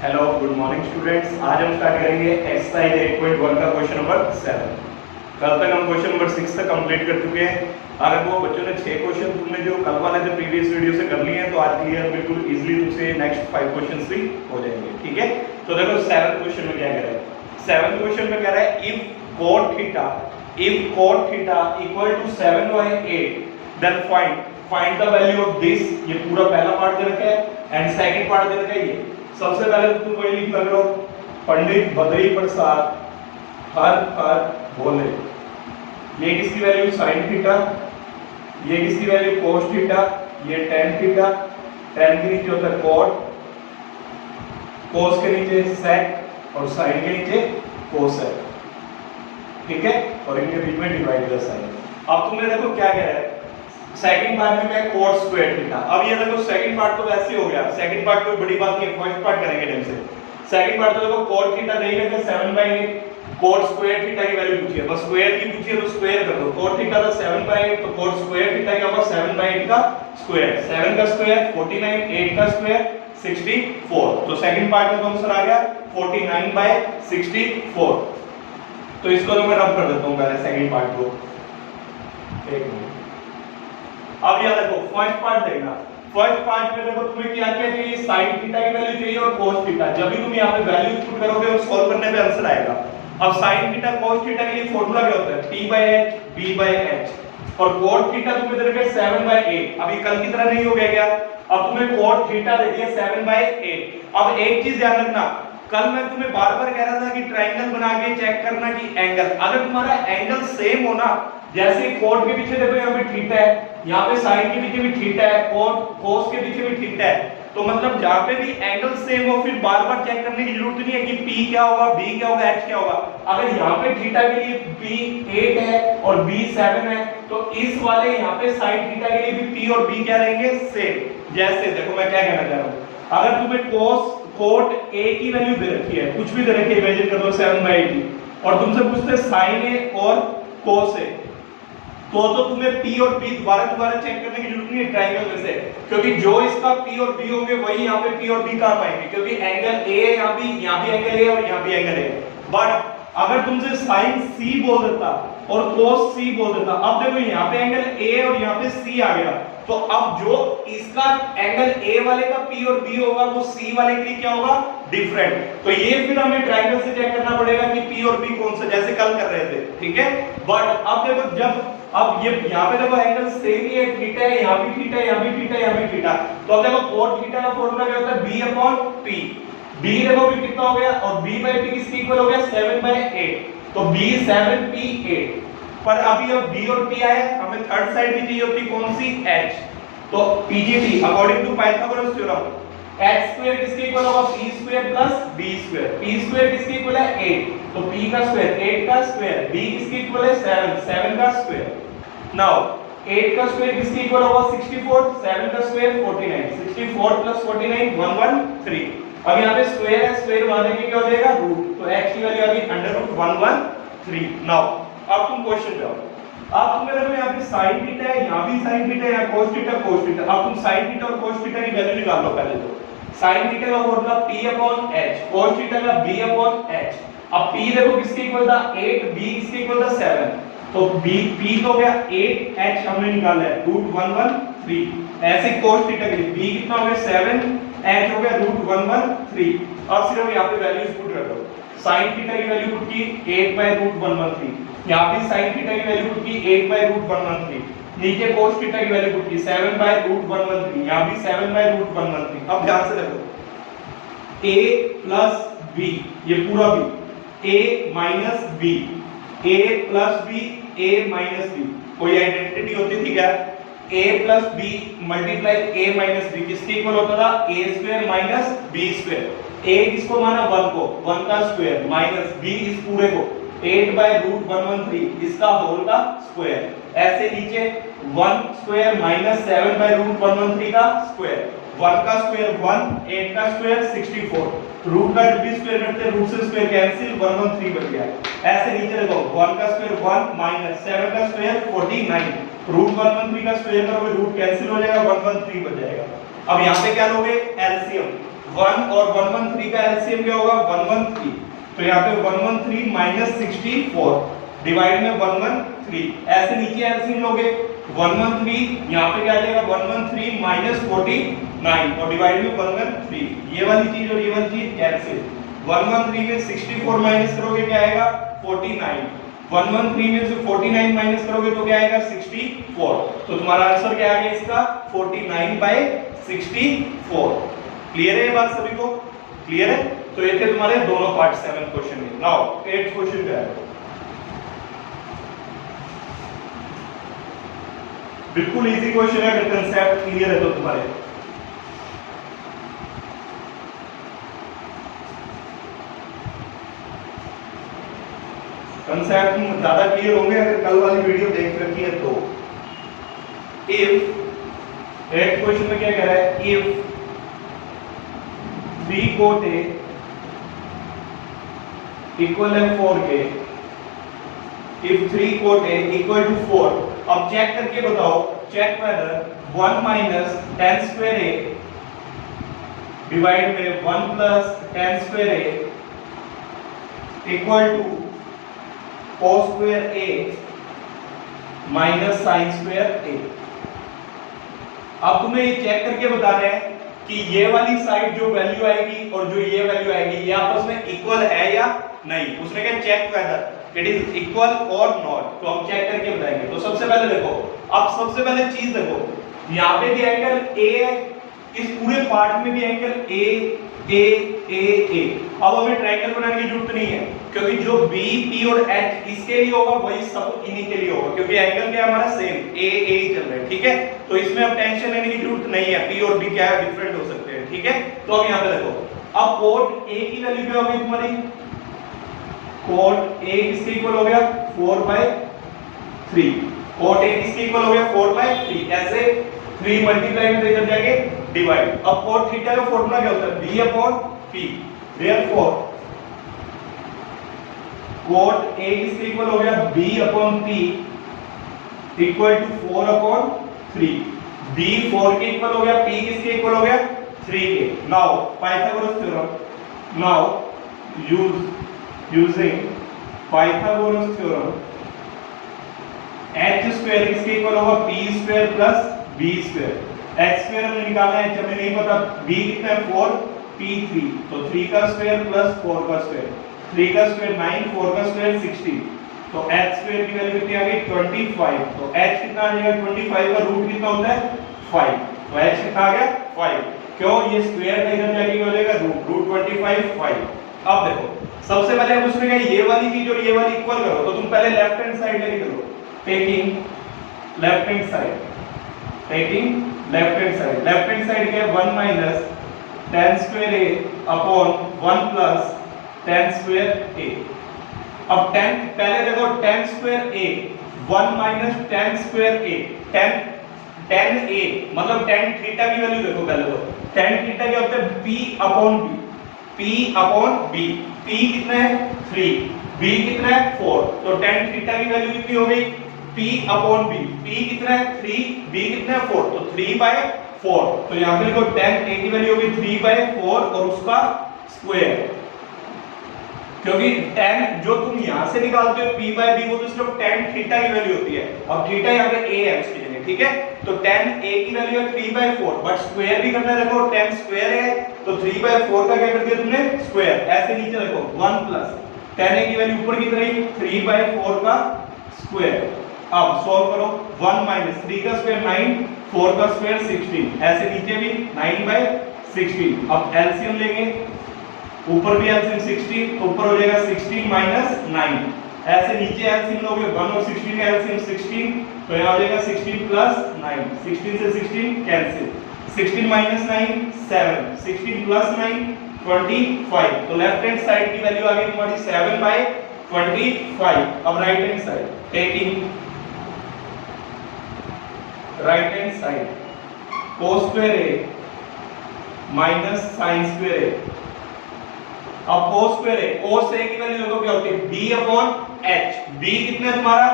Hello good morning students. आज हम start करेंगे एक्सरसाइज 8.1 का क्वेश्चन नंबर 7। कल तक हम क्वेश्चन नंबर 6 तक कंप्लीट कर चुके हैं। अगर वो बच्चों ने 6 क्वेश्चन तुमने जो कल वाले थे प्रीवियस वीडियो से कर लिए हैं तो आज क्लियर बिल्कुल इजीली तुमसे नेक्स्ट 5 क्वेश्चंस भी हो जाएंगे। ठीक है, तो देखो 7th क्वेश्चन में क्या कह रहा है। 7th क्वेश्चन में कह रहा है if cot theta equal to 7/8 then find the value of this. ये पूरा पहला पार्ट दे रखा है एंड सेकंड पार्ट दे रखा है। ये सबसे पहले तो तुम वही लिख लो, पंडित बद्री प्रसाद हर हर बोले। ये किसकी वैल्यू साइन थीटा, ये किसकी वैल्यू कोस थीटा, ये टेन थीटा, टेन के नीचे होता है कॉट, कोस के नीचे सेक और साइन के नीचे कोसेक। ठीक है, और इनके बीच में डिवाइड का साइन। अब तुमने देखो क्या कह रहा है, सेकंड पार्ट में क्या है cot स्क्वायर थीटा। अब ये देखो सेकंड पार्ट तो वैसे ही हो गया, सेकंड पार्ट कोई बड़ी बात नहीं है, फर्स्ट पार्ट करेंगे ढंग से। सेकंड पार्ट तो देखो cot थीटा नहीं लेके 7/8 cot स्क्वायर थीटा की वैल्यू पूछी है, बस स्क्वायर की पूछी है तो स्क्वायर कर दो। cot थीटा था 7/8 तो cot स्क्वायर थीटा क्या होगा 7/8 का स्क्वायर, 7 का स्क्वायर 49, 8 का स्क्वायर 64। तो सेकंड पार्ट में तो आंसर आ गया 49/64। तो इसको तो मैं रब कर देता हूं पहले सेकंड पार्ट को। एक मिनट, अब यह देखो फर्स्ट पार्ट देखना। फर्स्ट पार्ट में देखो तुम्हें क्या क्या चाहिए, sin थीटा की वैल्यू चाहिए और cos थीटा। जब भी तुम यहां पे वैल्यू पुट करोगे और सॉल्व करने पे आंसर आएगा। अब sin थीटा cos थीटा के लिए फार्मूला क्या होता है, p/h b/h। और cot थीटा तुम्हें दे रखा है 7/8। अभी कल की तरह नहीं हो गया क्या, अब तुम्हें cot थीटा दे दिया 7/8। अब एक चीज ध्यान रखना, कल मैं तुम्हें बार बार कह रहा था कि ट्रायंगल बना के चेक करना कि एंगल, अगर तुम्हारा एंगल सेम हो ना, जैसे कोट के पीछे देखो यहाँ पे थीटा है, यहाँ पे साइन के पीछे भी थीटा है, कोट कोस के पीछे भी थीटा है, तो मतलब जहाँ पे भी एंगल सेम हो फिर बार बार चेक करने की जरूरत नहीं है कि p क्या होगा, b क्या होगा, h क्या होगा। अगर यहाँ पे थीटा के लिए p 8 है और b 7 है तो इस वाले यहाँ पे साइन थीटा के लिए भी p और b क्या रहेंगे, सेम। जैसे देखो मैं क्या कहना चाह रहा हूँ, अगर तुम्हें कोस कोट a की वैल्यू दे रखी है, कुछ भी दे रखी है, इमेजिन कर लो 7/8 और तुमसे पूछते sin a और cos a, तो तुम्हें p और b दोबारा चेक करने की जरूरत नहीं है ट्रायंगल में से, क्योंकि जो इसका p और b होंगे वही यहाँ पे p और b काम आएंगे, क्योंकि एंगल a है, यहाँ भी एंगल a और यहाँ भी एंगल a। बट अगर तुमसे sin c बोल देता और cos c बोल देता, अब देखो यहाँ पे एंगल a और यहाँ पे c आ गया, तो अब जो इसका एंगल a वाले का p और b होगा वो c वाले के लिए क्या होगा, डिफरेंट। तो ये फिर हमें ट्रायंगल से चेक करना पड़ेगा कि p और b कौन सा, जैसे कल कर रहे थे। ठीक है, बट अब देखो जब अब ये यहाँ पे देखो एंगल सेम ही है, थीटा है, यहाँ भी थीटा है, यहाँ भी थीटा है, यहाँ भी थीटा। तो अब देखो cot थीटा का फॉर्मूला क्या होता है, b/p। b देखो भी कितना हो गया और b/p किसके इक्वल हो गया 7/8, तो b 7p 8। पर अभी अब b और p आए, हमें थर्ड साइड भी चाहिए होती कौन सी, h। तो pgt according to Pythagoras theorem h square किसके इक्वल होगा, p square plus b square. p square किसके इक्वल है 8, तो p का स्क्वायर 8 का स्क्वायर, b किसके इक्वल है 7, 7 का स्क्वायर। नाउ 8 का स्क्वायर किसके इक्वल होगा 64, 7 का स्क्वायर 49, 64 प्लस 49 113। अब यहाँ पे स्क्वायर है, स्क्वायर वहां देंगे क्या हो जाएगा रूट, तो x की वैल्यू आ गई √113। नाउ अब तुम क्वेश्चन पे आओ। अब तुम देखो यहाँ पे sin थीटा है, यहाँ भी sin थीटा है, यहाँ cos थीटा cos थीटा। अब तुम sin थीटा और cos थीटा की वैल्यू निकाल लो पहले। तो sin थीटा का फॉर्मूला p/h, cos थीटा का b/h। अब p देखो किसके इक्वल था 8, b किसके इक्वल था 7, तो b p तो हो गया 8, h हमने निकाला है √113। ऐसे cos थीटा के लिए b कितना हो गया 7, h हो गया √113। अब सिर्फ यहाँ पे वैल्यूज पुट कर दो, sin थीटा की वैल्यू पुट की 8/√113, यहाँ भी sin थीटा की वैल्यू पुट की 8/√113, नीचे cos थीटा की वैल्यू पुट की 7/√113, यहाँ भी 7/√113। अब ध्यान से देखो a प्लस b, ये पूरा b, a minus b, a plus b, a minus b, कोई आइडेंटिटी होती थी क्या, a plus b multiply a minus b किसके इक्वल होता था a square minus b square. a किसको माना 1 को, 1 का स्क्वायर माइनस b इस पूरे को 8/√113 इसका होल का स्क्वायर। ऐसे नीचे 1 स्क्वायर माइनस 7/√113 का स्क्वायर, 1 का स्क्वायर 1, 8 का स्क्वायर 64, रूट का जब भी स्क्वायर करते हैं रूट से स्क्वायर कैंसिल 113 बच गया। ऐसे नीचे देखो 1 का स्क्वायर 1 माइनस 7 का स्क्वायर 49, रूट 113 का स्क्वायर करोगे रूट कैंसिल हो जाएगा 113 बच जाएगा। अब यहाँ पे क्या लोगे एलसीएम, 1 और 113 का एलसीएम क्या होगा 113, तो यहाँ पे 113 माइनस 64 डिवाइड में 113, ऐसे नीचे एलसीएम लोगे 113 यहाँ पे क्या आ जाएगा 113 माइनस 49 और डिवाइड में 113, ये वाली चीज और ये वाली चीज कैंसिल, 113 में 64 माइनस करोगे क्या आएगा 49, 113 में से 49 माइनस करोगे तो क्या आएगा 64, तो तुम्हारा आंसर क्या आ गया इसका 49/64। क्लियर है ये बात सभी को, क्लियर है? तो ये थे तुम्हारे दोनों पार्ट 7 क्वेश्चन में। नाउ 8th क्वेश्चन पे आए, बिल्कुल इजी क्वेश्चन है अगर कंसेप्ट क्लियर है तो तुम्हारे। कंसेप्ट ज्यादा क्लियर होंगे अगर कल वाली वीडियो देख रखी है तो। इफ 8th क्वेश्चन में क्या कह रहा है, इफ 3 कोट ए इक्वल है 4k, if 3 cot A equal to 4, अब चेक करके बताओ, check whether 1 minus 10 square A divide में 1 plus 10 square A equal to cos square a minus sin square a। अब तुम्हें ये चेक करके बताना है कि ये वाली साइड जो वैल्यू आएगी और जो ये वैल्यू आएगी ये आपस में इक्वल है या नहीं। उसने कहा check whether it is equal और नॉट, तो हम चेक करके बताएंगे। तो सबसे पहले देखो, अब सबसे पहले चीज देखो, यहाँ पे भी एंगल a है, इस पूरे पार्ट में भी angle a a a a। अब हमें ट्रायंगल बनाने की जरूरत नहीं है क्योंकि जो b p और h इसके लिए होगा वही सब इन्हीं के लिए होगा, क्योंकि एंगल क्या हमारा सेम a a ही चल रहा है, ठीक है। तो इसमें अब टेंशन लेने की जरूरत नहीं है, p और b क्या है डिफरेंट हो सकते हैं, ठीक है। तो अब यहाँ पे देखो, अब कोट a की वैल्यू क्या होगी तुम्हारी, कोट a किसके इक्वल हो गया 4/3, कोट a किसके इक्वल हो गया 4/3, ऐसे 3 मल्टीप्लाई में इधर जाके डिवाइड। अब कोट थीटा का फार्मूला क्या होता है b upon p, therefore cot a किसके इक्वल हो गया b upon p equal to 4/3, b 4 के इक्वल हो गया, p किसके इक्वल हो गया 3 के। Now Pythagoras theorem, now using Pythagoras theorem h square किसके इक्वल होगा p square plus b square, h square हमने निकाला है, हमें नहीं पता b कितना है 4, p 3, तो 3 का स्क्वायर प्लस 4 का स्क्वायर, 3 का स्क्वायर 9, 4 का स्क्वायर 16, तो h स्क्वायर की वैल्यू कितनी आ गई 25, तो h कितना आ जाएगा 25 का रूट कितना होता है 5, तो h कितना आ गया 5, क्यों ये स्क्वायर का इधर जाके क्या हो जाएगा रूट 25 5। अब देखो सबसे पहले हम उसमें कहा ये वाली चीज और ये वाली इक्वल करो, तो तुम पहले लेफ्ट हैंड साइड लेके चलो, taking left hand side, taking left hand side के 1 minus 10 square a upon 1 plus 10 square a। अब 10 पहले देखो 10 square a 1 minus 10 square a 10 a मतलब 10 थीटा की वैल्यू देखो पहले तो 10 थीटा क्या होता है p अपॉन b, p कितना है 3, b कितना है 4, तो 10 थीटा की वैल्यू कितनी हो गई p अपॉन b, p कितना है 3, b कितना है 4, तो 3/4, तो यहाँ पे देखो 10 a की वैल्यू होगी 3/4 और उसका स्क्वायर, क्योंकि 10 जो तुम यहाँ से निकालते हो p/b वो तो सिर्फ 10 थीटा की वैल्यू होती है, अब थीटा यहाँ पे a है उसके लिए, ठीक है। तो 10 a की वैल्यू है 3/4, बट स्क्वायर भी करना है, देखो 10 स्क्वायर है तो 3/4 का क्या कर दिया तुमने स्क्वायर, ऐसे नीचे देखो 1 प्लस 10 a की वैल्यू ऊपर की तरह 3/4 का स्क्वायर। अब सॉल्व करो, 1 माइनस 3 का स्क्वायर 9, 4 का स्क्वायर 16, ऐसे नीचे भी 9/16। अब एलसीएम लेंगे, ऊपर भी एलसीएम 16, तो ऊपर हो जाएगा 16 माइनस 9, ऐसे नीचे एलसीएम लोगे 1 और 16 का एलसीएम 16, तो यहाँ हो जाएगा 16 प्लस 9, 16 से 16 कैंसिल, 16 माइनस 9 7, 16 प्लस 9 25, तो लेफ्ट हैंड साइड की वैल्यू आ गई तुम्हारी 7/25। अब right hand side, taking right hand side cos square a minus sin square a। अब cos square a, cos a की वैल्यू देखो क्या होती है b अपॉन h, b कितना है तुम्हारा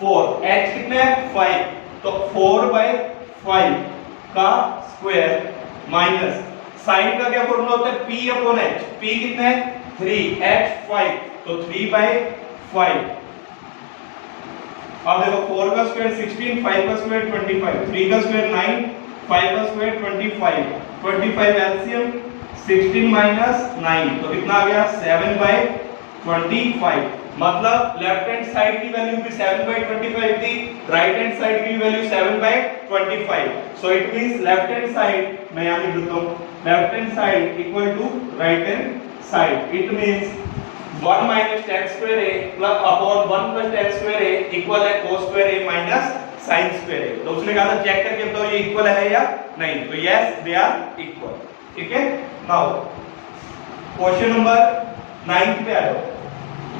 4, h कितना है 5, तो 4/5 का स्क्वायर माइनस साइन का क्या फॉर्मूला होता है, p अपॉन h। p कितना है 3, h 5, तो 3/5। अब देखो 4 का स्क्वायर 16, 5 का स्क्वायर 25, 3 का स्क्वायर 9, 5 का स्क्वायर 25, 25 एलसीएम 16 माइनस 9, तो कितना आ गया 7/25। मतलब लेफ्ट हैंड साइड की वैल्यू भी 7/25 थी, राइट हैंड साइड की value 7/25। So it means left hand side, मैं यहां लिख देता हूं, left hand side equal to right hand side. It means 1 minus tan square a plus upon 1 plus tan square a equal है cos square a minus sin square a। तो उसने कहा था चेक करके बताओ ये इक्वल है या नहीं, तो यस दे आर इक्वल। ठीक है, नाउ क्वेश्चन नंबर 9 पे आ जाओ।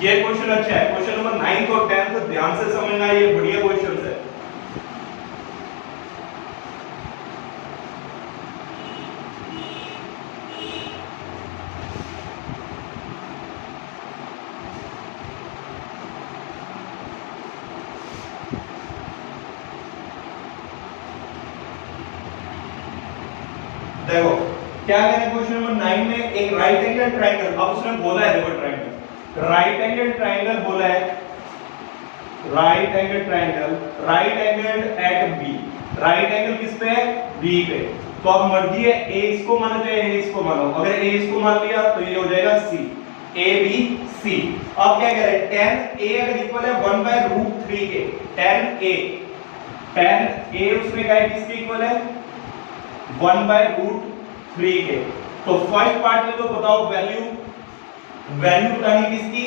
ये क्वेश्चन अच्छा है, क्वेश्चन नंबर 9 और 10 ध्यान से समझना, ये बढ़िया क्वेश्चन है। देखो क्या कहना है क्वेश्चन नंबर 9 में, एक राइट एंगल ट्रायंगल, अब उसने बोला है, देखो ट्रायंगल, राइट एंगल ट्रायंगल बोला है, right angle triangle, right angle at B, right angle किस पे है, बी पे। तो अब मर्जी है ए इसको मानो चाहे ए इसको मानो, अगर ए इसको मान लिया तो ये हो जाएगा सी, ए बी सी। अब क्या कह रहे हैं, tan a अगर इक्वल है 1/√3 के, tan a उसने कहा है किसके इक्वल है 1/√3 के। तो फर्स्ट पार्ट में तो बताओ वैल्यू बतानी किसकी,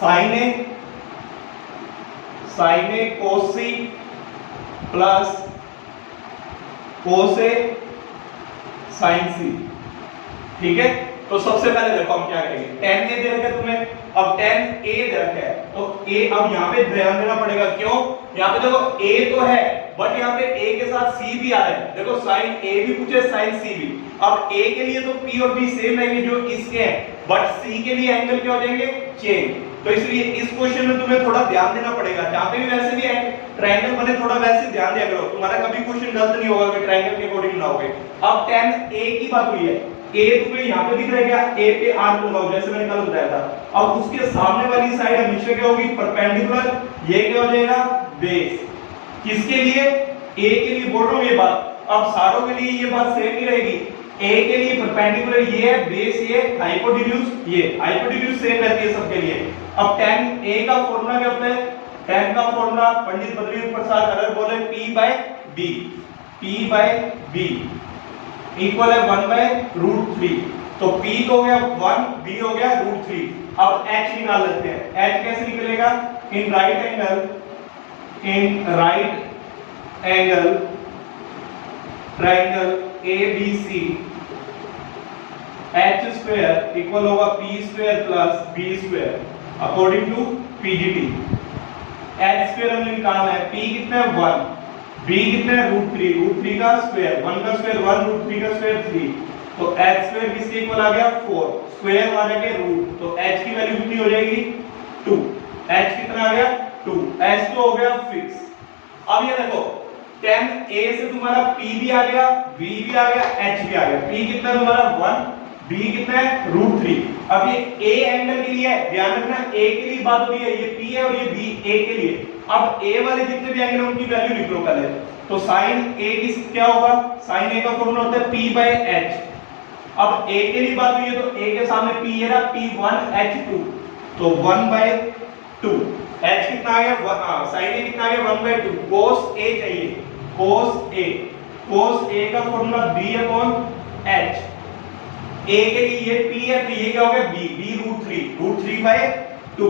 sin a cos c plus cos a sin c। ठीक है, तो सबसे पहले देखो हम क्या करेंगे, tan a दे रखा है तुम्हें, अब tan a दे रखा है, तो a अब यहाँ पे ध्यान देना पड़ेगा, क्यों, यहाँ पे देखो a तो है बट यहाँ पे a के साथ c भी आ रहा है। देखो sin a भी पूछे sin c भी, अब a के लिए तो p और b सेम रहेंगे जो इसके हैं, बट c के लिए एंगल क्या हो जाएंगे, चेंज। तो इसलिए इस क्वेश्चन में तुम्हें थोड़ा ध्यान देना पड़ेगा, जहां पे भी वैसे भी है ट्रायंगल बने थोड़ा वैसे ध्यान दिया करो, तुम्हारा कभी क्वेश्चन गलत नहीं होगा कि ट्रायंगल के अकॉर्डिंग बनाओगे। अब tan a की बात हुई है, a तुम्हें यहाँ पे दिख रहा है, a पे r लगाओ जैसे मैंने कल बताया था। अब उसके सामने वाली साइड हमेशा क्या होगी, परपेंडिकुलर, ये क्या हो जाएगा बेस। किसके लिए, a के लिए बोल रहा हूँ ये बात, अब सारों के लिए ये बात सेम ही रहेगी। a के लिए परपेंडिकुलर ये है, बेस ये, हाइपोटेन्यूज सेम रहती है सबके लिए। अब tan a का फॉर्मूला क्या होता है, tan का फॉर्मूला पंडित बद्री प्रसाद अगर बोले p/b इक्वल है 1/√3। तो p तो हो गया 1, b हो गया √3। अब h निकाल लेते हैं, h कैसे निकलेगा, in right angle triangle ABC h square equal होगा p square plus b square according to PGT। h square हमने निकालना है, p कितना है 1, b कितना है √3 का स्क्वायर, 1 का स्क्वायर 1, √3 का स्क्वायर 3, तो h स्क्वायर किसके इक्वल आ गया 4, स्क्वायर माने के रूट, तो h की वैल्यू कितनी हो जाएगी 2, h कितना आ गया 2, h तो हो गया फिक्स। अब ये देखो tan a से तुम्हारा p भी आ गया, b भी आ गया, h भी आ गया, p कितना तुम्हारा 1, b कितना है √3। अब ये a एंगल के लिए है, ध्यान रखना a के लिए बात हो रही है, ये p है और ये b a के लिए। अब a वाले जितने भी एंगल उनकी वैल्यू लिख लो पहले, तो sin a की क्या होगा, sin a का फॉर्मूला होता है p/h। अब a के लिए बात हुई है तो a के सामने p है ना, p1 h2, तो 1/2, h कितना आ गया, sin a कितना आ गया 1/2, cos a चाहिए, cos a का फॉर्मूला b/h, a के लिए ये p है तो ये क्या हो गया b √3/2।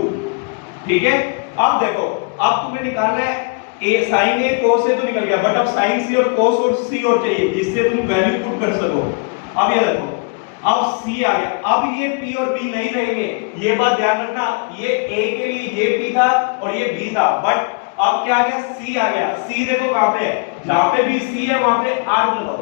ठीक है, अब देखो अब तुम्हें निकालना है a sin a cos a तो निकल गया, बट अब sin c और cos और c और चाहिए जिससे तुम वैल्यू पुट कर सको। अब ये देखो अब c आ गया, अब ये p और b नहीं रहेंगे, ये बात ध्यान रखना, ये a के लिए ये p था और ये b था, बट अब क्या आ गया c आ गया। c देखो कहां पे है, जहां पे भी c है वहां पे r लगाओ,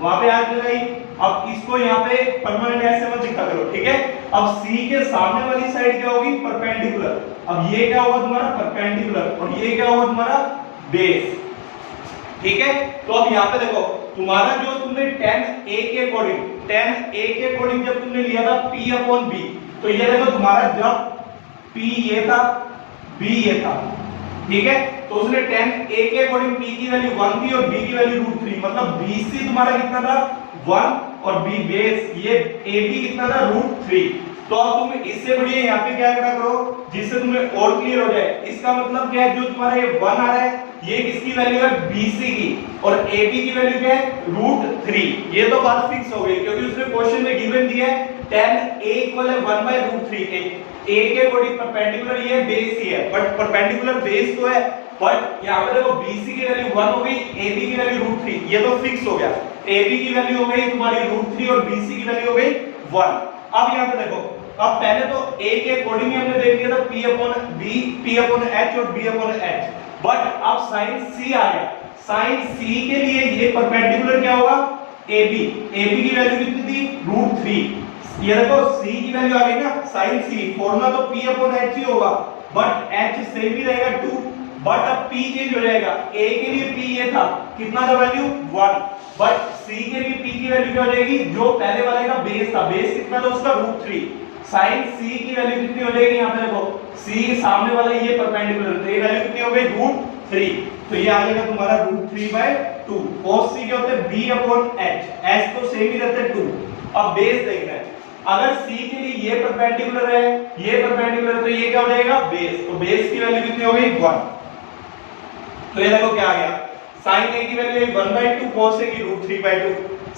वहां पे r लगाई। अब इसको यहाँ पे परमानेंट ऐसे मत लिखा करो, ठीक है। अब c के सामने वाली साइड क्या होगी परपेंडिकुलर, अब ये क्या होगा तुम्हारा परपेंडिकुलर और ये क्या होगा तुम्हारा बेस। ठीक है, तो अब यहाँ पे देखो तुम्हारा जो तुमने tan a के अकॉर्डिंग जब तुमने लिया था p अपॉन b, तो ये देखो तुम्हारा जब p ये था b ये था, ठीक है, तो उसने tan a के अकॉर्डिंग p की वैल्यू 1 थी और b की वैल्यू √3, मतलब bc तुम्हारा कितना था 1 और b बेस ये ab कितना था √3। तो अब तुम इससे बढ़िया यहाँ पे क्या करा करो जिससे तुम्हें और क्लियर हो जाए। इसका मतलब क्या है, जो तुम्हारा ये 1 आ रहा है ये किसकी वैल्यू है BC की, और AB की वैल्यू क्या है √3। ये तो बात फिक्स हो गई क्योंकि उसने क्वेश्चन में गिवन दिया है tan A = 1/√3। A के अकॉर्डिंग परपेंडिकुलर ये बेस ही है, बट परपेंडिकुलर बेस तो है, बट यहाँ पे देखो BC की वैल्यू 1 हो गई, AB की वैल्यू √3, ये तो फिक्स हो गया। AB की वैल्यू हो गई तुम्हारी √3 और BC की वैल्यू हो गई 1। अब यहाँ पे देखो, अब पहले तो A के अकॉर्डिंग हमने देख लिया था P upon B, P upon H और B अपॉन H, बट अब साइन C आ गया। साइन C के लिए ये परपेंडिकुलर क्या होगा AB, AB की वैल्यू कितनी थी √3। ये देखो C की वैल्यू आ गई ना साइन C, फॉर्मूला तो P अपॉन H ही होगा, बट H सेम ही रहेगा 2, बट अब P चेंज हो जाएगा। A के लिए P ये था कितना था वैल्यू 1, बट C के लिए P की वैल्यू क्या हो जाएगी, जो पहले वाले का बेस था, बेस कितना था उसका √3। साइन C की वैल्यू कितनी हो जाएगी, यहाँ पे देखो C सामने वाला ये परपेंडिकुलर, तो ये वैल्यू कितनी हो गई √3, तो ये आ जाएगा तुम्हारा √3/2। cos C क्या होता है B अपॉन H, H तो सेम ही रहता है 2। अब बेस देखना है, अगर C के लिए ये परपेंडिकुलर है, ये परपेंडिकुलर है, तो ये क्या हो जाएगा बेस, तो बेस की वैल्यू कितनी हो गई 1। तो ये देखो क्या आ गया, sin A की वैल्यू 1/2, cos A की √3/2,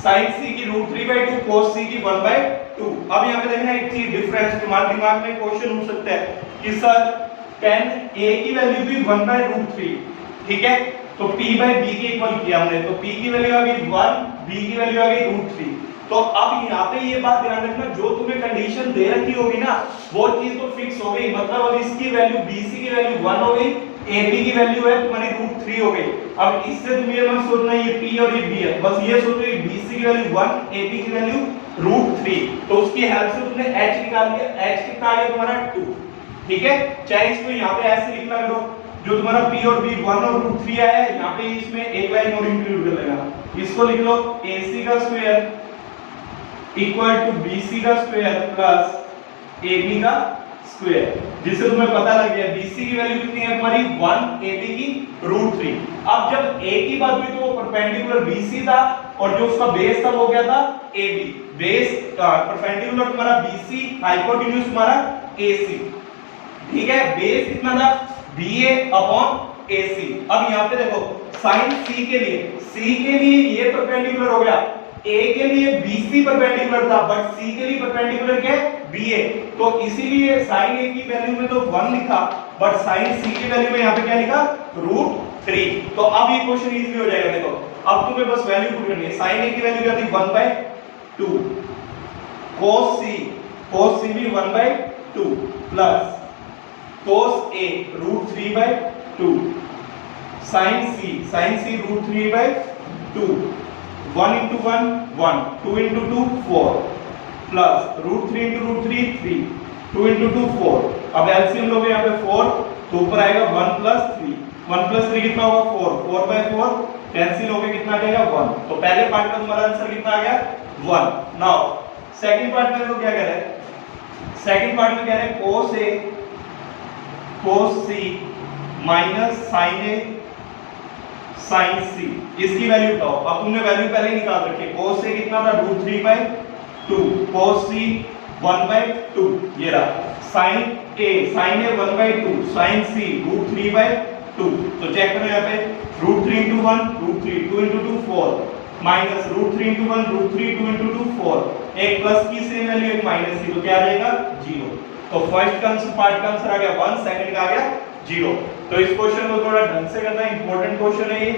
sin C की √3/2, cos C की 1/2। अब यहाँ पे देखना एक चीज डिफरेंस, तुम्हारे दिमाग में क्वेश्चन हो सकता है कि सर tan A की वैल्यू भी 1/√3, ठीक है, तो p/b के इक्वल किया हमने, तो p की वैल्यू आ गई 1, b की वैल्यू आ गई √3। तो अब यहाँ पे ये बात ध्यान रखना, जो तुम्हें कंडीशन दे रखी होगी ना वो चीज तो फिक्स हो गई, मतलब अब इसकी वैल्यू BC की वैल्यू 1 हो गई, AB की वैल्यू है तुम्हारी √3 हो गई। अब इससे तुम ये मत सोचना ये P और ये B है, बस ये सोचो ये BC की वैल्यू 1, AB की वैल्यू √3, तो उसकी हेल्प से तुमने H निकाल लिया, H कितना आ गया तुम्हारा 2, ठीक है। चाहे इसको यहाँ पे ऐसे लिखना करो, जो तुम्हारा P और B 1 और √3 आया है, यहाँ पे इसमें एक लाइन और इंक्लूड कर लेना, इसको लिख लो AC का स्क्वायर इक्वल टू BC का स्क्वायर प्लस AB का स्क्वायर, जिससे तुम्हें पता लग गया BC की वैल्यू कितनी है तुम्हारी 1, AB की √3। अब जब A की बात हुई तो वो परपेंडिकुलर BC था और जो उसका बेस था वो क्या था AB, बेस परपेंडिकुलर तुम्हारा BC, हाइपोटेन्यूज तुम्हारा AC, ठीक है, बेस कितना था BA अपॉन AC। अब यहाँ पे देखो साइन C के लिए ये परपेंडिकुलर हो गया, A के लिए BC परपेंडिकुलर था, बट C के लिए परपेंडिकुलर क्या है BA, तो इसीलिए sin A की वैल्यू में तो 1 लिखा, बट sin C की वैल्यू में यहाँ पे क्या लिखा √3। तो अब ये क्वेश्चन इजीली हो जाएगा। देखो अब तुम्हें बस वैल्यू पुट करनी है, sin A की वैल्यू क्या थी 1/2, cos C भी 1/2 plus cos A √3/2, sin C √3/2, 1 into 1 1, 2 into 2 4, plus √3 into √3 3, 2 into 2 4। अब एलसीएम लोगे यहाँ पे 4, तो ऊपर आएगा 1 plus 3, 1 plus 3 कितना होगा 4, 4/4, कैंसिल हो गया कितना आ जाएगा 1। तो पहले पार्ट का तुम्हारा आंसर कितना आ गया 1। नाउ सेकंड पार्ट में देखो क्या कह रहा है, सेकंड पार्ट में कह रहे हैं cos C minus sin A sin C, इसकी वैल्यू बताओ। अब तुमने वैल्यू पहले ही निकाल रखी है, cos A कितना था √3/2, cos C 1/2, ये रहा sin A 1/2, sin C √3/2। तो चेक करो यहाँ पे √3 into 1 √3, 2 into 2 4, minus √3 into 1 √3, 2 into 2 4, एक प्लस की सेम वैल्यू एक माइनस की, तो क्या आ जाएगा 0। तो फर्स्ट का आंसर पार्ट का आंसर आ गया 1, सेकंड का आ गया 0। तो इस क्वेश्चन को थोड़ा ढंग से करना, इंपॉर्टेंट क्वेश्चन है ये,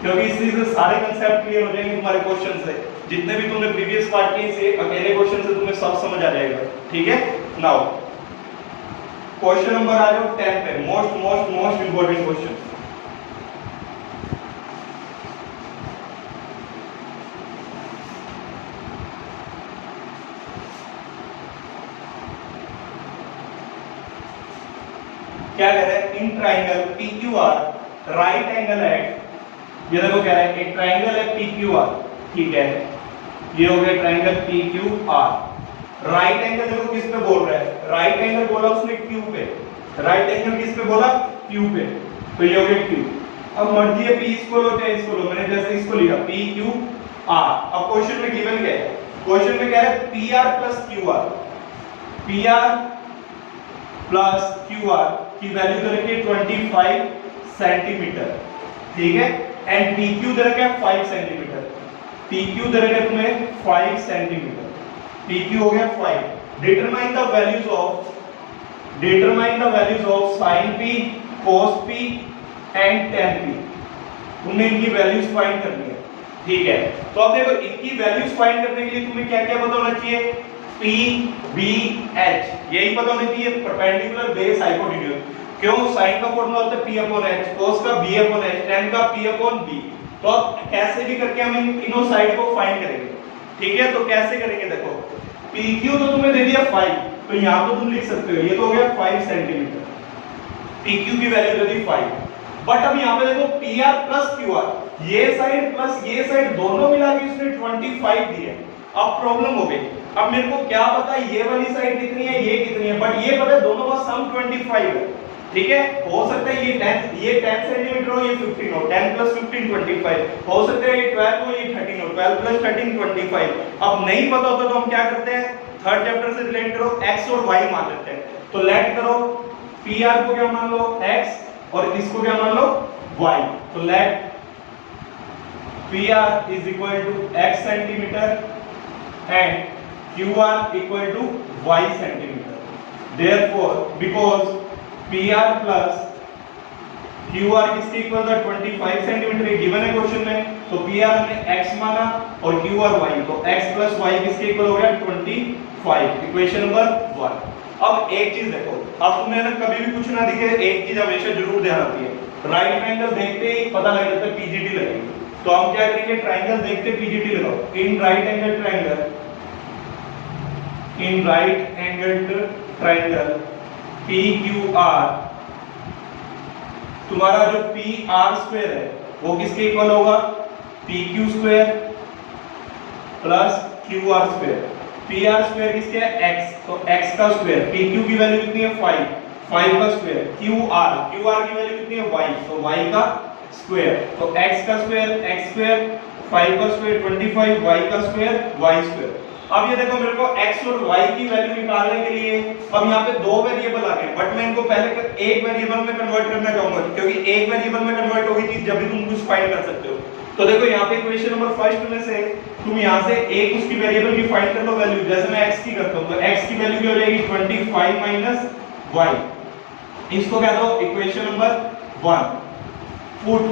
क्योंकि इसी से सारे कांसेप्ट क्लियर हो जाएंगे तुम्हारे क्वेश्चन से, जितने भी तुमने प्रीवियस पार्ट के से अकेले क्वेश्चन से तुम्हें सब समझ आ जाएगा, ठीक है। नाउ क्वेश्चन नंबर आ जाओ 10 पे, मोस्ट इंपॉर्टेंट क्वेश्चन। क्या कह रहे हैं, in triangle PQR right angle at ये देखो कह रहा है एक ट्रायंगल है पी क्यू आर, ठीक है, ये हो गया triangle P Q R. Right angle देखो किस पे बोल रहा है, राइट एंगल बोला उसने क्यू पे, राइट एंगल किस पे बोला, क्यू पे, तो ये हो गया क्यू। अब मर्जी है पी इसको लो चाहे इसको लो, मैंने जैसे इसको लिखा पी क्यू आर। अब क्वेश्चन में गिवन क्या है, क्वेश्चन में क्या है P R plus Q R, P R plus Q R की वैल्यू दे रखी है 25 सेंटीमीटर, ठीक है, एंड पी क्यू दे रखा है 5 सेंटीमीटर, पी क्यू दे रखा है तुम्हें 5 सेंटीमीटर, पी क्यू हो गया 5। Determine the values of, determine the values of sine P, cos p and tan p, तुमने इनकी वैल्यूज फाइंड करनी है, ठीक है। तो अब देखो इनकी वैल्यूज फाइंड करने के लिए तुम्हें क्या क्या पता होना चाहिए, p b h, यही पता होना चाहिए, परपेंडिकुलर बेस हाइपोटेन्यूज। क्यों, साइन का फॉर्मूला होता है p अपॉन h, cos का b अपॉन h, tan का p अपॉन b। तो अब कैसे भी करके हम इन तीनों साइड को फाइंड करेंगे, ठीक है। तो कैसे करेंगे, देखो pq तो तुम्हें दे दिया 5, तो यहां तो तुम लिख सकते हो, ये तो हो गया 5 सेंटीमीटर, pq की वैल्यू दे दी 5। बट अब यहां पे देखो pr प्लस qr, ये साइड प्लस ये साइड दोनों मिला के इसने 25 दी है। अब प्रॉब्लम हो गई, अब मेरे को क्या पता ये वाली साइड कितनी है, ये कितनी है, बट ये पता है दोनों का सम 25 है, ठीक है। हो सकता है ये 10 सेंटीमीटर हो, ये 15 हो, 10 प्लस 15 25, हो सकता है ये 12 हो, ये 13 हो, 12 प्लस 13 25। अब नहीं पता होता तो हम क्या करते हैं, थर्ड चैप्टर से रिलेट करो, x और y मान लेते हैं। तो लेट करो pr को क्या मान लो x और इसको क्या मान लो y, तो let pr is equal to x centimetre and qr equal to y centimetre. therefore because pr plus qr किसके इक्वल था, 25 सेंटीमीटर, ये गिवन है क्वेश्चन में। तो pr हमने x माना और qr y, तो x plus y किसके इक्वल हो गया 25, इक्वेशन नंबर 1। अब एक चीज देखो, अब तुम्हें ना कभी भी कुछ ना दिखे, एक चीज हमेशा जरूर ध्यान रखती है, राइट एंगल देखते ही पता लग जाता है पीजीटी लगेगी। तो हम क्या करेंगे, ट्रायंगल देखते पीजीटी लगाओ, इन राइट एंगल ट्रायंगल, इन right angle triangle P Q R, तुम्हारा जो पी आर स्क्वायर है वो किसके इक्वल होगा, P Q square plus Q R square. P R square किसके है, x, तो x का स्क्वायर, पी क्यू की वैल्यू कितनी है 5, 5 का स्क्वायर, क्यू आर की वैल्यू कितनी है y, तो y का स्क्वायर, तो x का स्क्वायर x स्क्वायर, 5 का स्क्वायर 25, y का स्क्वायर y स्क्वायर। अब ये देखो मेरे को x और y की वैल्यू निकालने के लिए अब यहाँ पे दो वेरिएबल आ गए, बट मैं इनको पहले एक वेरिएबल में कन्वर्ट करना चाहूंगा, क्योंकि एक वेरिएबल में कन्वर्ट होगी चीज जब भी तुम कुछ फाइंड कर सकते हो। तो देखो यहाँ पे इक्वेशन नंबर फर्स्ट में से तुम यहाँ से एक उसकी वेरिएबल की फाइंड कर लो वैल्यू, जैसे मैं x की करता हूँ, तो x की वैल्यू क्या हो जाएगी 25 माइनस y, इसको कह दो इक्वेशन नंबर 1। पुट,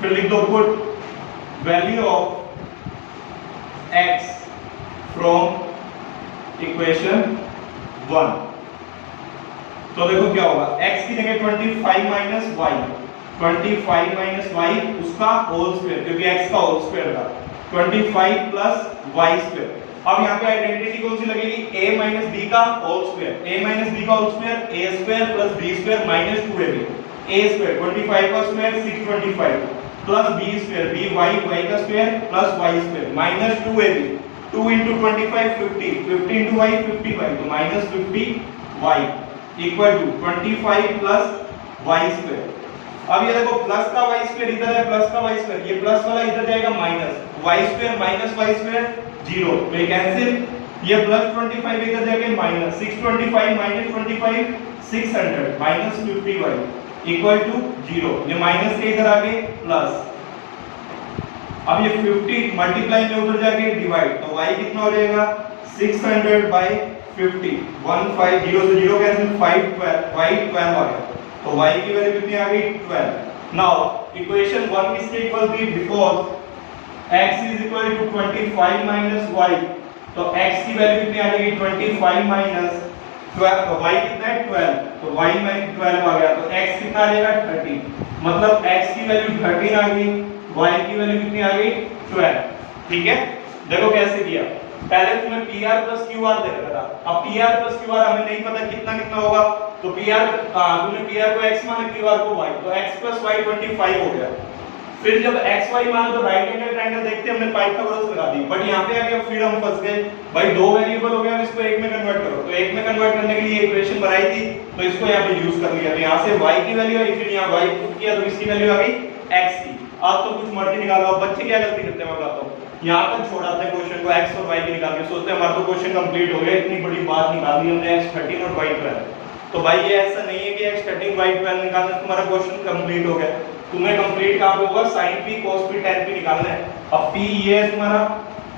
फिर लिख दो put value of x from equation 1। तो देखो क्या होगा, x की जगह 25 माइनस y, 25 माइनस y उसका होल स्क्वायर, क्योंकि x का होल स्क्वायर था, 25 प्लस y स्क्वायर। अब यहाँ पे आइडेंटिटी कौन सी लगेगी, a माइनस b का whole square, a minus b का whole square, a square plus b square minus 2ab, a square 25 का square 625 plus b square by का square plus y square minus 2ab, 2 into 25 50, 50 into y 55, तो minus 50y equal to 25 plus y square. अब ये देखो plus का y square इधर है, plus का y स्क्वायर, ये प्लस वाला इधर जाएगा minus, y square minus y square 0, तो ये कैंसिल, ये प्लस 25 इधर जाके minus 625 minus 25 600 minus 50y equal to 0, ये माइनस के इधर आगे प्लस। अब ये 50 मल्टीप्लाई में उधर जाके डिवाइड, तो y कितना हो जाएगा 600 by 50, 15 0 से 0 कैंसिल, 5 12 y 12 आ गया, तो y की वैल्यू कितनी आ गई 12। नाउ इक्वेशन 1 किसके इक्वल थी, because x is equal to 25 minus y, तो x की वैल्यू कितनी आ जाएगी 25 minus 12, तो y कितना है 12, तो y माइनस 12 आ गया, तो x कितना आ जाएगा 13, मतलब x की वैल्यू 13 आ गई, y की वैल्यू कितनी आ गई 12। ठीक है, देखो कैसे किया, पहले तुम्हें pr plus qr दे रखा था, अब pr plus qr हमें नहीं पता कितना कितना होगा, तो pr तुमने pr को x माना qr को y, तो x plus y 25 हो गया। फिर जब एक्स वाई माना तो राइट एंगल ट्रायंगल देखते हमने पाइथागोरस लगा दी, बट यहाँ पे आके फिर हम फंस गए भाई, दो वेरिएबल हो गए, अब इसको एक में कन्वर्ट करो। तो एक में कन्वर्ट करने के लिए इक्वेशन बनाई थी, तो इसको यहाँ पे यूज कर लिया। तो यहाँ से y की वैल्यू आई, फिर यहाँ y पुट किया तो इसकी वैल्यू आ गई x की। अब तो कुछ मर्जी निकालो। अब बच्चे क्या गलती करते हैं मैं बताता हूँ, यहाँ तक छोड़ाते हैं क्वेश्चन को, x और y की निकाल के सोचते हैं हमारा तो क्वेश्चन कंप्लीट हो गया, इतनी बड़ी बात निकाल दी हमने x 13 और y 12। तो भाई ये ऐसा नहीं है कि x 13 y 12 निकालना तो तुम्हारा क्वेश्चन कंप्लीट हो गया। तुम्हें कंप्लीट कहाँ पे होगा, sin p cos p tan p निकालना है। अब p ये है तुम्हारा,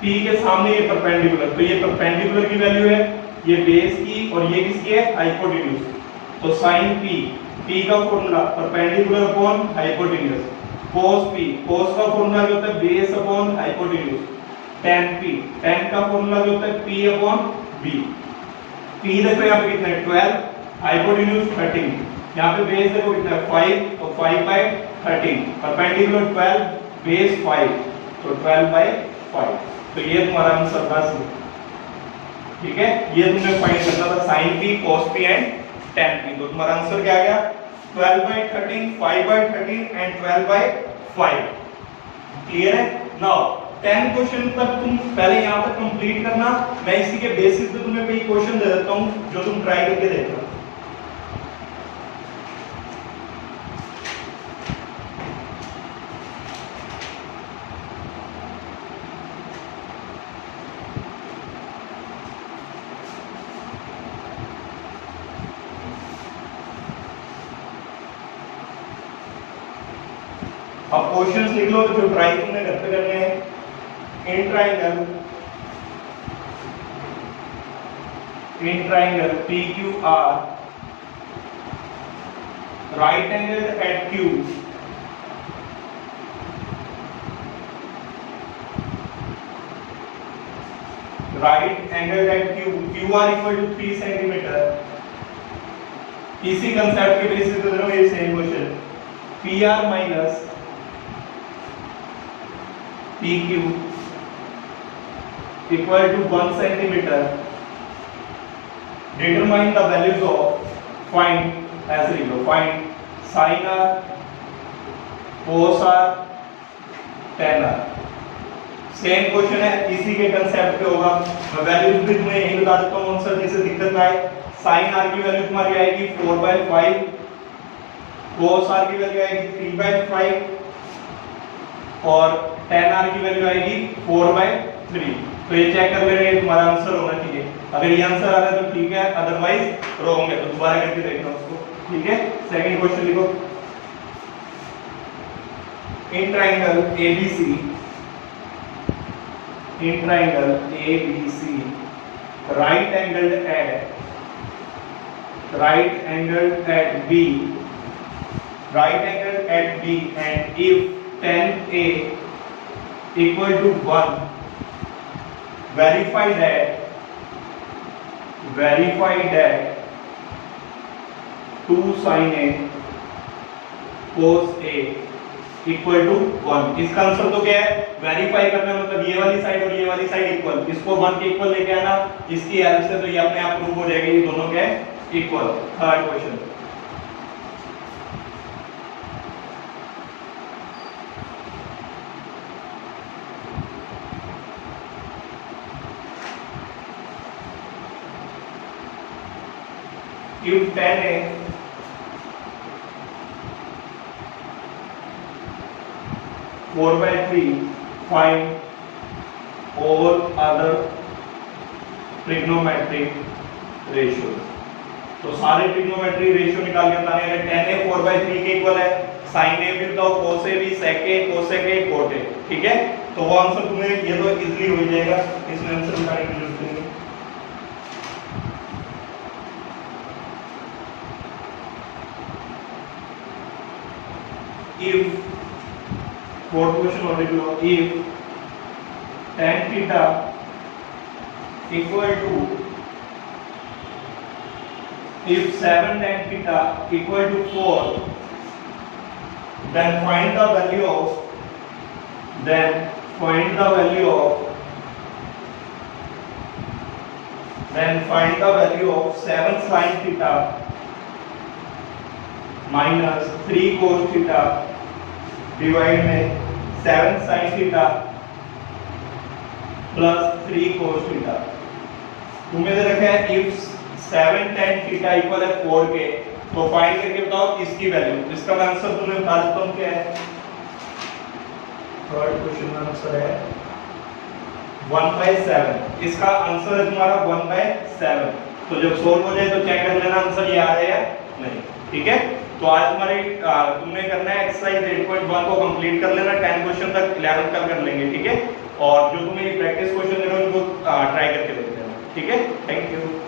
p के सामने ये परपेंडिकुलर, तो ये परपेंडिकुलर की वैल्यू है, ये बेस की, और ये किसकी है, हाइपोटेन्यूज। तो sin p, p का formula perpendicular upon hypotenuse, cos p, cos का फॉर्मूला जो होता है base upon hypotenuse, tan p, tan का फॉर्मूला जो होता है p अपॉन b। p देखो यहाँ पे कितना है 12, हाइपोटेन्यूज 13, यहाँ पे बेस देखो कितना है 5, तो 5/13, परपेंडिकुलर 12, बेस 5, तो 12/5। तो ये तुम्हारा आंसर था, ठीक है। ये तुमने फाइंड करना था sin p cos p and tan p। तो तुम्हारा आंसर क्या आ गया, 12/13, 5/13 एंड 12/5। क्लियर है। नाउ 10 क्वेश्चन तक तुम पहले यहां तक कंप्लीट करना, मैं इसी के बेसिस पे तुम्हें कई क्वेश्चन दे देता हूं जो तुम ट्राई करके देखना। अब क्वेश्चंस लिख लो जो ट्राई तुमने घर पे करने हैं। In triangle PQR, right angle at Q, right angle at Q, QR equal to 3 centimetre. इसी कंसेप्ट के बेसिस पे देखो ये same question, PR minus PQ equal to 1 centimeter. Determine the values of, find ऐसे लिख लो, find sin r, cos r, tan r। Same question है, इसी के कंसेप्ट पे होगा। मैं वैल्यूज भी तुम्हें यही बता देता हूँ आंसर, जिससे दिक्कत ना आए। sin r की वैल्यू तुम्हारी आएगी 4/5, cos r की वैल्यू आएगी 3/5 और tan r की वैल्यू आएगी 4/3। तो ये चेक कर लेना, ये तुम्हारा आंसर होना चाहिए। अगर ये आंसर आ रहा है तो ठीक है, अदरवाइज रॉन्ग है, तो दोबारा करके देखना उसको, ठीक है। सेकंड क्वेश्चन लिखो, in triangle ABC, in triangle ABC, right angle at B, right angle at B, and if tan A equal to 1, verify that 2 sin A cos A equal to 1। इसका आंसर तो क्या है, verify करना, मतलब ये वाली side और ये वाली साइड इक्वल, इसको 1 के इक्वल लेके आना, इसकी हेल्प से तो ये अपने आप प्रूव हो जाएगा ये दोनों क्या है, equal. Third question, if tan A (4/3), find all other trigonometric ratios। तो सारे ट्रिग्नोमेट्री रेशियो निकाल के बताने हैं। tan A 4/3 के इक्वल है, sin A भी बताओ, cos A भी, sec A, cosec A, cot A, ठीक है। तो वो आंसर तुम्हें ये तो इजीली हो जाएगा, इसमें आंसर निकालने की जरूरत नहीं है। If fourth question already low, if tan theta equal to, if 7 tan theta equal to 4, then find the value of, then find the value of 7 sin theta minus 3 cos theta divide में 7 sin theta plus 3 cos theta. तुम्हें दे रखा है if 7 tan theta equal है 4 के, तो find करके बताओ इसकी वैल्यू। इसका आंसर तुम्हें बता देता हूं क्या है। थर्ड क्वेश्चन का आंसर है 1/7। इसका आंसर है तुम्हारा 1/7। तो जब सोल्व हो जाए तो चेक कर लेना आंसर ये आ रहा है या नहीं, ठीक है। तो आज हमारी तुमने करना है एक्सरसाइज 8.1 को कंप्लीट कर लेना, 10 क्वेश्चन तक 11 तक कर लेंगे, ठीक है। और जो तुम्हें प्रैक्टिस क्वेश्चन दे रहा हूं उनको ट्राई करके देख लेना, ठीक है। Thank you.